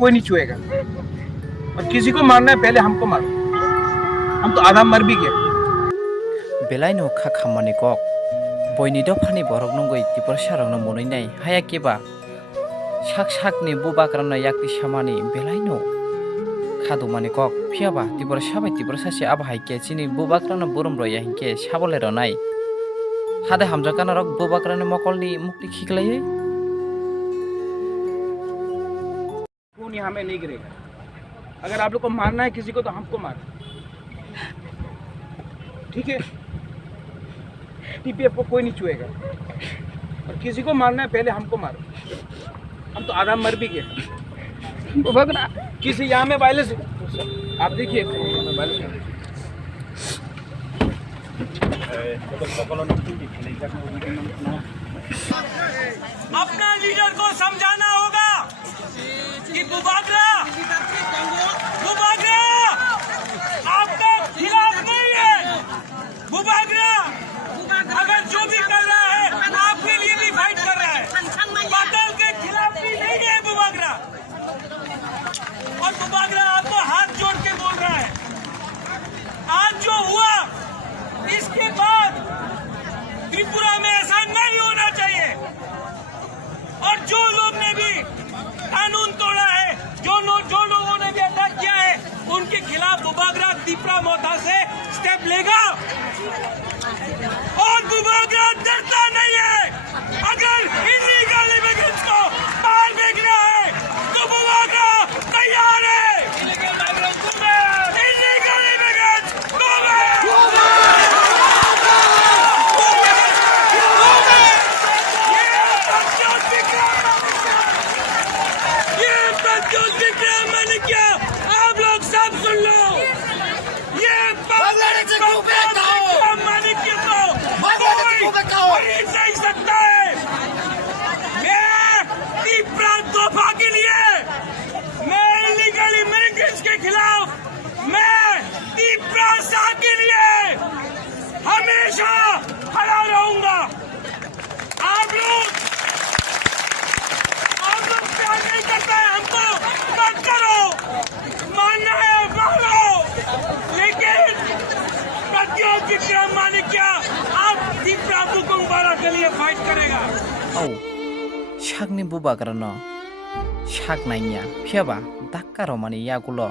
कोई नहीं छुएगा। और किसी को मारना है पहले हमको मारो, हम तो आधा मर भी गए। बेलायनो खा खामानि कक बयनि दफानि बरक नंगै तिपर सारंनो मोनैनाय हाया केबा sak sakni bubakrano yakti samani बेलायनो खादुमानि कक फियाबा तिपर साबाय तिपर सासे आबाहाय के चिनि बुबाक्रानो बुरुम रया हिंके साबले रनाय हादे हामजाकाना रक बुबाक्रानो मकलनि मुक्ति खिखलायै खून यहाँ में नहीं गिरेगा। अगर आप लोग को मारना है किसी को तो हमको मारो, ठीक है? टीपीएफ को कोई नहीं छुएगा। और किसी को मारना है पहले हमको मारो, हम तो आधा मर भी गए। किसी यहाँ में वायलेंस आप देखिए अपना लीडर को समझाना होगा कि बुबागरा आपके खिलाफ नहीं है। बुबागरा अगर जो भी कर रहा है आपके लिए भी फाइट कर रहा है, बादल के खिलाफ भी नहीं है बुबागरा। और बुबागरा आपको हाथ जोड़ के बोल रहा है, आज जो हुआ इसके बाद त्रिपुरा में ऐसा नहीं होना चाहिए। और जो लोग ने भी कानून तोड़ा है, जो लोगों ने भी अटैक किया है, उनके खिलाफ बुबागरा त्रिपुरा मोथा से स्टेप लेगा। और बुबागरा डरता नहीं है। अगर इलीगल इमिग्रेंट्स को बाहर फेंकना है तो बुबागरा तैयार है। Illegal immigrants go back. ये प्रत्युत विक्रम मैंने क्या, आप लोग सब सुन लो। ये मैंने क्या खरीद नहीं सकता है। मैं त्रिपुरा तोहफा के लिए, मैं इलीगल इमिग्रेंट्स के खिलाफ, मैं त्रिपुरा साथ के लिए हमेशा खड़ा रहूंगा। आप लोग प्यार नहीं करते हैं हमको, मत करो, मानना है मानो। लेकिन प्रत्युत विक्रम माने क्या, आप त्रिपुरा बुकुंबारा के लिए फाइट करेगा। औ sakni bubakrano sak nainnya फियाबा दाक्कारो माने यागुलो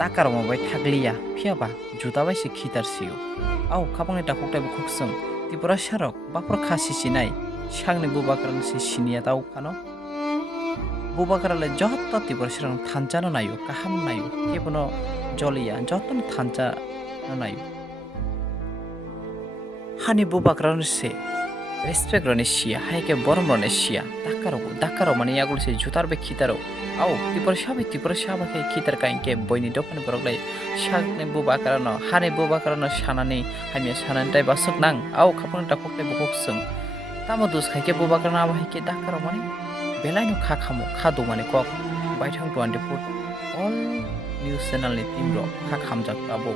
दाक्कारो माबाय थाग्लिया फियाबा जुता बायसे खितारसियो औ खापांनि दाखुकटाबो खुकसों त्रिपुरा सारक बापर खासिसिनाय sakni bubakrano से सिनिया दाउखानो बुबाक्राले जत्त त्रिपुरा सारक थानचानो नायो काहाम नायो केबनो जलिया जत्तनि थानचानो नायो हानि बुबाक्रानो से रेस्पेक्ट रने सिया हायके बरम रने सिया दाक्कारो माने यागुल से जुतार बे खितारो औ त्रिपुरा साबा के खितार काइके बयनि दफानि बरगलाय सागने बुबाक्रानो हाने बुबाक्रानो सानानै हामिया सानानै दाय बासक नां औ खापांनि दाखुकटे बखसों तामो दुस खायके बुबाक्रानो आबा हायके दाक्कारो माने बेलायनो खा खामो खादो माने कक बायथां 24 अल निउज चैनल नि टीम रो खा खामजाक बाबो